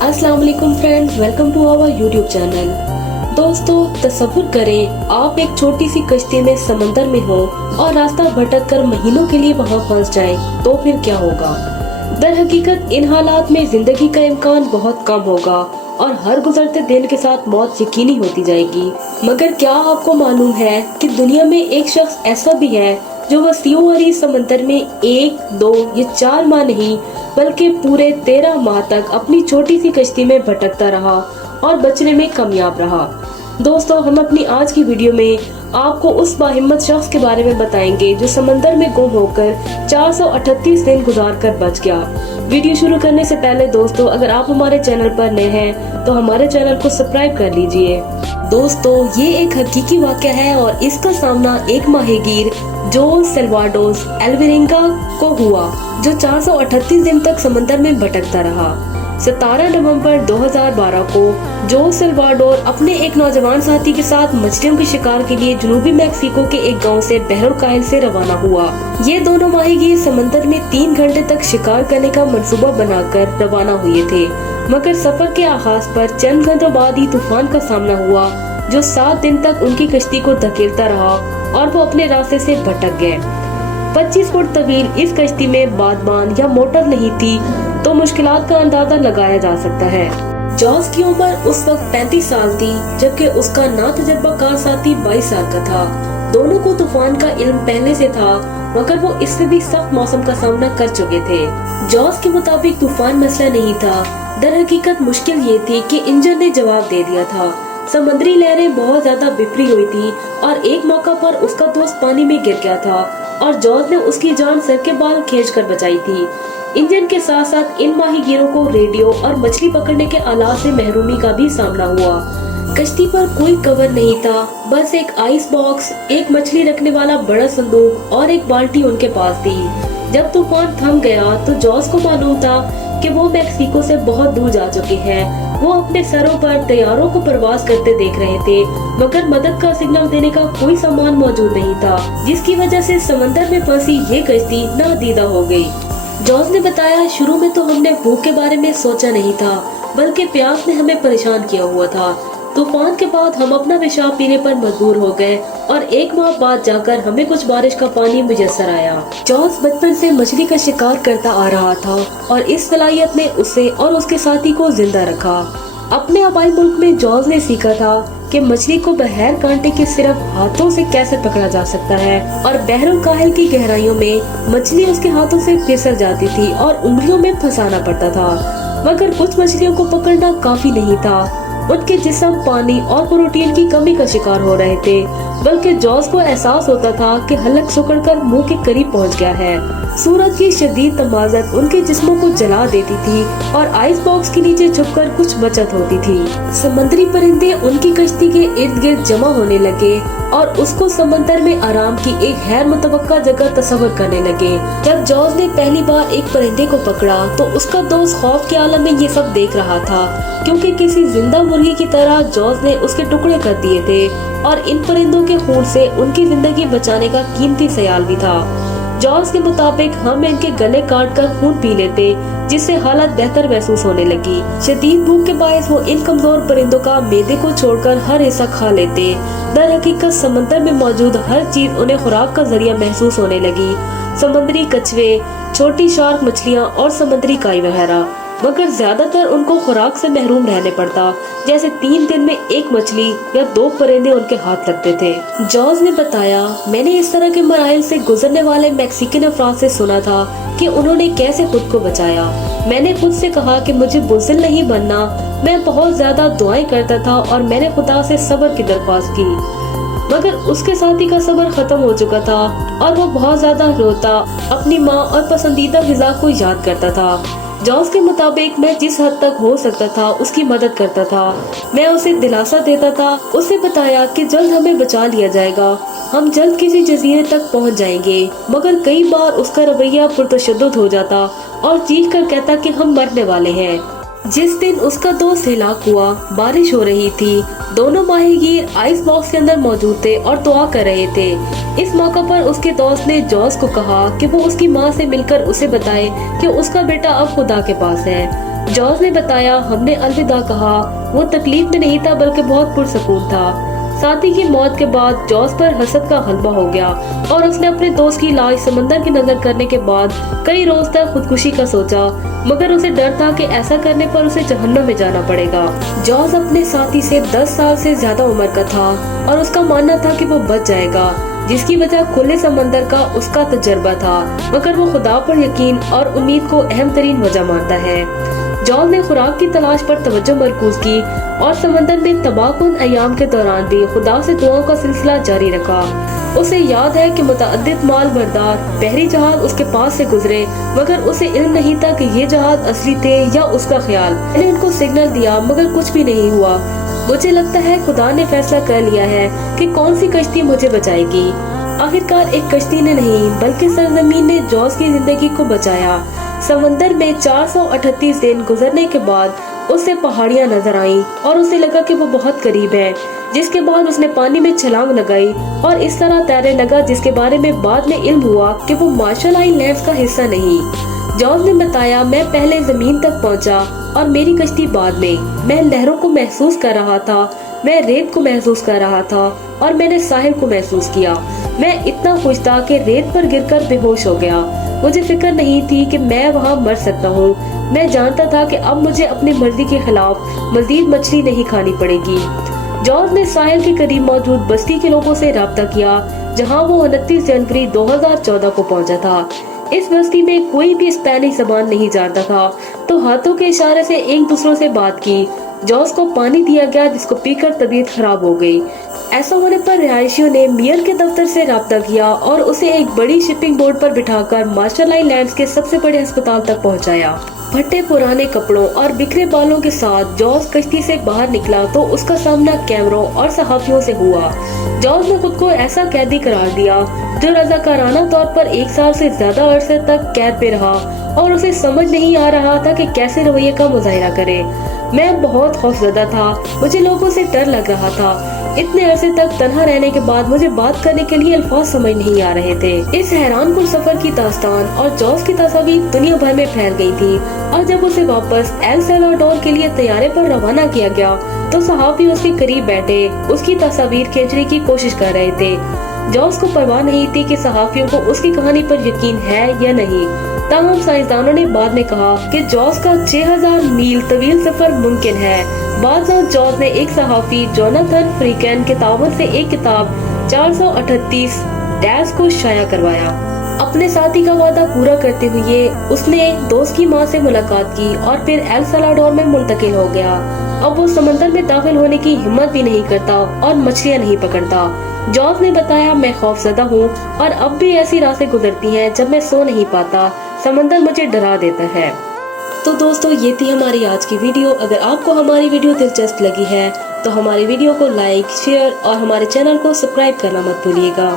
अस्सलाम वालेकुम friends, welcome to our YouTube channel. दोस्तों, तसव्वुर करें आप एक छोटी सी कश्ती में समंदर में हो और रास्ता भटक कर महीनों के लिए वहाँ फंस जाएं, तो फिर क्या होगा। दर हकीकत इन हालात में जिंदगी का इम्कान बहुत कम होगा और हर गुजरते दिन के साथ मौत यकीनी होती जाएगी। मगर क्या आपको मालूम है कि दुनिया में एक शख्स ऐसा भी है जो वसीओं भरी समंदर में 1, 2 या 4 माह नहीं बल्कि पूरे 13 माह तक अपनी छोटी सी कश्ती में भटकता रहा और बचने में कामयाब रहा। दोस्तों, हम अपनी आज की वीडियो में आपको उस बाहिम्मत शख्स के बारे में बताएंगे जो समंदर में गुम होकर 438 दिन गुजार कर बच गया। वीडियो शुरू करने से पहले दोस्तों, अगर आप हमारे चैनल पर नए हैं तो हमारे चैनल को सब्सक्राइब कर लीजिए। दोस्तों, ये एक हकीकी वाक़या है और इसका सामना एक माहीगीर जो सेल्वाडोस एल्वेरिंगा को हुआ, जो 438 दिन तक समंदर में भटकता रहा। 17 नवंबर 2012 को जो सेल्वाडोर अपने एक नौजवान साथी के साथ मछलियों के शिकार के लिए जनूबी मैक्सिको के एक गांव से बहरुल कायल से रवाना हुआ। ये दोनों माहीगीर समंदर में 3 घंटे तक शिकार करने का मंसूबा बनाकर रवाना हुए थे, मगर सफर के आगाज पर चंद घंटों बाद ही तूफान का सामना हुआ जो 7 दिन तक उनकी कश्ती को धकेलता रहा और वो अपने रास्ते से भटक गए। 25 फुट तवील इस कश्ती में बादबान या मोटर नहीं थी, तो मुश्किलात का अंदाजा लगाया जा सकता है। जॉस की उम्र उस वक्त 35 साल थी, जबकि उसका ना तजर्बाकार साथी 22 साल का था। दोनों को तूफान का इल्म पहले से था, मगर वो इससे भी सख्त मौसम का सामना कर चुके थे। जॉस के मुताबिक तूफान मसला नहीं था, दर हकीकत मुश्किल ये थी कि इंजन ने जवाब दे दिया था। समुद्री लहरें बहुत ज्यादा बिखरी हुई थी और एक मौका पर उसका दोस्त पानी में गिर गया था और जॉर्ज ने उसकी जान सर के बाल खींचकर बचाई थी। इंजन के साथ साथ इन माहीगीरों को रेडियो और मछली पकड़ने के आलात से महरूमी का भी सामना हुआ। कश्ती पर कोई कवर नहीं था, बस एक आइस बॉक्स, एक मछली रखने वाला बड़ा संदूक और एक बाल्टी उनके पास थी। जब तूफान थम गया तो जॉर्ज को मालूम था कि वो मैक्सिको से बहुत दूर जा चुके हैं। वो अपने सरों पर तैयारों को प्रवास करते देख रहे थे, मगर मदद का सिग्नल देने का कोई सामान मौजूद नहीं था, जिसकी वजह से समंदर में फंसी ये कश्ती नादीदा हो गई। जॉर्ज ने बताया, शुरू में तो हमने भूख के बारे में सोचा नहीं था, बल्कि प्यास ने हमें परेशान किया हुआ था। तूफान के बाद हम अपना पेशाब पीने पर मजबूर हो गए और 1 माह बाद जाकर हमें कुछ बारिश का पानी मुयस्सर आया। जॉर्ज बचपन से मछली का शिकार करता आ रहा था और इस सलाहियत ने उसे और उसके साथी को जिंदा रखा। अपने आबाई मुल्क में जॉर्ज ने सीखा था कि मछली को बगैर कांटे के सिर्फ हाथों से कैसे पकड़ा जा सकता है, और बहरुल कायल की गहराइयों में मछली उसके हाथों से फिसल जाती थी और उंगलियों में फंसाना पड़ता था। मगर कुछ मछलियों को पकड़ना काफी नहीं था, उनके जिस्म पानी और प्रोटीन की कमी का शिकार हो रहे थे, बल्कि जॉर्ज को एहसास होता था कि हलक सिकुड़कर मुंह के करीब पहुंच गया है। सूरज की शदीद तमाज़त उनके जिस्मों को जला देती थी और आइस बॉक्स के नीचे छुपकर कुछ बचत होती थी। समुद्री परिंदे उनकी कश्ती के इर्द गिर्द जमा होने लगे और उसको समंदर में आराम की एक गैर मुतवक्का जगह तस्वर करने लगे। जब जॉर्ज ने पहली बार एक परिंदे को पकड़ा तो उसका दोस्त खौफ के आलम में ये सब देख रहा था, क्योंकि किसी जिंदा मुर्गी की तरह जॉर्ज ने उसके टुकड़े कर दिए थे और इन परिंदों के खून से उनकी जिंदगी बचाने का कीमती सयाल भी था। जॉर्ज के मुताबिक हम इनके गले काट कर खून पी लेते, जिससे हालत बेहतर महसूस होने लगी। शदीद भूख के बायस वो इन कमजोर परिंदों का मैदे को छोड़कर हर हिस्सा खा लेते। दर हकीकत समंदर में मौजूद हर चीज उन्हें खुराक का जरिया महसूस होने लगी, समुद्री कछुए, छोटी शार्क मछलियाँ और समुद्री काई वगैरह। मगर ज्यादातर उनको खुराक से महरूम रहने पड़ता, जैसे 3 दिन में 1 मछली या 2 परिंदे उनके हाथ लगते थे। जॉर्ज ने बताया, मैंने इस तरह के मराइल से गुजरने वाले मैक्सिकन अफराद से सुना था कि उन्होंने कैसे खुद को बचाया। मैंने खुद से कहा कि मुझे बुज़दिल नहीं बनना। मैं बहुत ज्यादा दुआएं करता था और मैंने खुदा से सब्र की दरख्वास्त की, मगर उसके साथी का सब्र खत्म हो चुका था और वो बहुत ज्यादा रोता, अपनी माँ और पसंदीदा ग़िज़ा को याद करता था। जॉर्ज के मुताबिक मैं जिस हद तक हो सकता था उसकी मदद करता था। मैं उसे दिलासा देता था, उसे बताया कि जल्द हमें बचा लिया जाएगा, हम जल्द किसी जजीरे तक पहुंच जाएंगे। मगर कई बार उसका रवैया पुरतशद्दुद हो जाता और चीख कर कहता कि हम मरने वाले हैं। जिस दिन उसका दोस्त हिलाक हुआ, बारिश हो रही थी। दोनों माहीगीर आइस बॉक्स के अंदर मौजूद थे और दुआ कर रहे थे। इस मौका पर उसके दोस्त ने जॉर्ज को कहा कि वो उसकी माँ से मिलकर उसे बताए कि उसका बेटा अब खुदा के पास है। जॉर्ज ने बताया, हमने अलविदा कहा। वो तकलीफ में नहीं था बल्कि बहुत पुरसकून था। साथी की मौत के बाद जॉर्ज पर हसद का गलबा हो गया और उसने अपने दोस्त की लाश समंदर की नजर करने के बाद कई रोज तक खुदकुशी का सोचा, मगर उसे डर था कि ऐसा करने पर उसे जहन्नम में जाना पड़ेगा। जॉर्ज अपने साथी से 10 साल से ज्यादा उम्र का था और उसका मानना था कि वो बच जाएगा, जिसकी वजह खुले समंदर का उसका तजर्बा था, मगर वो खुदा पर यकीन और उम्मीद को अहम तरीन वजह मानता है। जॉर्ज ने खुराक की तलाश पर तवज्जो मरकूज की और समंदर में तबाहकुन अयाम के दौरान भी खुदा से दुआओं का सिलसिला जारी रखा। उसे याद है कि मुतअद्दिद माल बरदार बहरी जहाज उसके पास से गुजरे, मगर उसे इल्म नहीं था कि ये जहाज असली थे या उसका ख्याल। मैंने उनको सिग्नल दिया मगर कुछ भी नहीं हुआ। मुझे लगता है खुदा ने फैसला कर लिया है कि कौन सी कश्ती मुझे बचाएगी। आखिरकार एक कश्ती ने नहीं बल्कि सरजमीन ने जॉर्ज की जिंदगी को बचाया। समंदर में 438 दिन गुजरने के बाद उसे पहाड़ियां नजर आईं और उसे लगा कि वो बहुत करीब है, जिसके बाद उसने पानी में छलांग लगाई और इस तरह तैरने लगा, जिसके बारे में बाद में इल्म हुआ कि वो मार्शल आइलैंड्स का हिस्सा नहीं। जॉर्ज ने बताया, मैं पहले जमीन तक पहुंचा और मेरी कश्ती बाद में। मैं लहरों को महसूस कर रहा था, मैं रेत को महसूस कर रहा था और मैंने साहिल को महसूस किया। मैं इतना खुश था कि रेत पर गिरकर बेहोश हो गया। मुझे फिक्र नहीं थी कि मैं वहाँ मर सकता हूँ। मैं जानता था कि अब मुझे अपनी मर्जी के खिलाफ मजीद मछली नहीं खानी पड़ेगी। जॉर्ज ने साहिल के करीब मौजूद बस्ती के लोगों से राब्ता किया, जहाँ वो 29 जनवरी 2014 को पहुँचा था। इस बस्ती में कोई भी स्पेनिश ज़बान नहीं जानता था, तो हाथों के इशारे से एक दूसरों से बात की। जॉर्ज को पानी दिया गया, जिसको पीकर तबीयत खराब हो गई। ऐसा होने पर रिहायशियों ने मेयर के दफ्तर से राब्ता किया और उसे एक बड़ी शिपिंग बोट पर बिठाकर मार्शल आइलैंड्स के सबसे बड़े अस्पताल तक पहुंचाया। फटे पुराने कपड़ों और बिखरे बालों के साथ जॉर्ज कश्ती से बाहर निकला तो उसका सामना कैमरों और सहाफियों से हुआ। जॉर्ज ने खुद को ऐसा कैदी करार दिया जो रजाकाराना तौर पर 1 साल से ज्यादा अरसे तक कैद पे रहा और उसे समझ नहीं आ रहा था कि कैसे रवैये का मुजाहिरा करे। मैं बहुत खौफजदा था, मुझे लोगों से डर लग रहा था। इतने अरसे तक तन्हा रहने के बाद मुझे बात करने के लिए अल्फाज समझ नहीं आ रहे थे। इस हैरानकुन सफर की दास्तान और जॉर्ज की तस्वीर दुनिया भर में फैल गई थी और जब उसे वापस एल सल्वाडोर के लिए तैयारे पर रवाना किया गया तो सहाफी उसके करीब बैठे उसकी तस्वीर खींचने की कोशिश कर रहे थे। जॉर्ज को परवाह नहीं थी कि सहाफियों को उसकी कहानी पर यकीन है या नहीं। ताहम साइंसदानों ने बाद में कहा कि जॉर्ज का 6000 मील तवील सफर मुमकिन है। बाद में जॉर्ज ने एक सहाफी जोनाथन फ्रीकन के तावन से एक किताब 438 डैश को शाया करवाया। अपने साथी का वादा पूरा करते हुए उसने दोस्त की मां से मुलाकात की और फिर एल सल्वाडोर में मुंतकिल हो गया। अब वो समंदर में दाखिल होने की हिम्मत भी नहीं करता और मछलियां नहीं पकड़ता। जॉर्ज ने बताया, मैं खौफजदा हूँ और अब भी ऐसी रातें गुजरती हैं जब मैं सो नहीं पाता। समंदर मुझे डरा देता है। तो दोस्तों, ये थी हमारी आज की वीडियो। अगर आपको हमारी वीडियो दिलचस्प लगी है तो हमारी वीडियो को लाइक, शेयर और हमारे चैनल को सब्सक्राइब करना मत भूलिएगा।